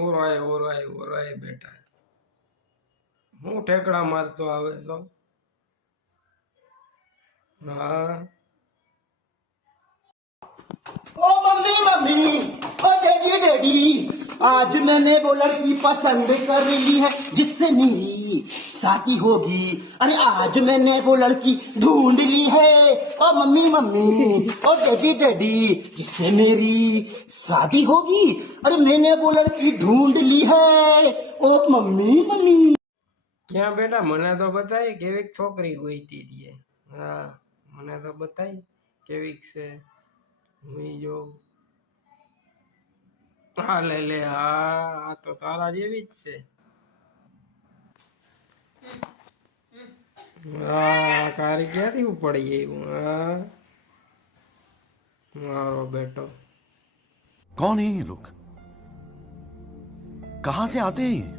ઓરાય બેટા, હું ઠેકડા મારતો આવે છો? हाँ ओ मम्मी मम्मी, ओ डैडी डैडी, आज मैंने वो लड़की पसंद कर ली है जिससे मेरी शादी होगी। अरे आज मैंने वो लड़की ढूंढ ली है। ओ मम्मी मम्मी, ओ डैडी डैडी, जिससे मेरी शादी होगी। अरे मैंने वो लड़की ढूंढ ली है। ओ मम्मी मम्मी। क्या बेटा मने तो बताई केवीक छोकरी गोईती दिए। हाँ मने तो बताई केवीक से हुई जो। हाँ ले ले, हाँ तो तारा जेवी ज छे। हाँ कारी क्यांथी उपड़ी आव्युं? हाँ मारो बेटो। कौन है ये लोग? कहां से आते हैं ये?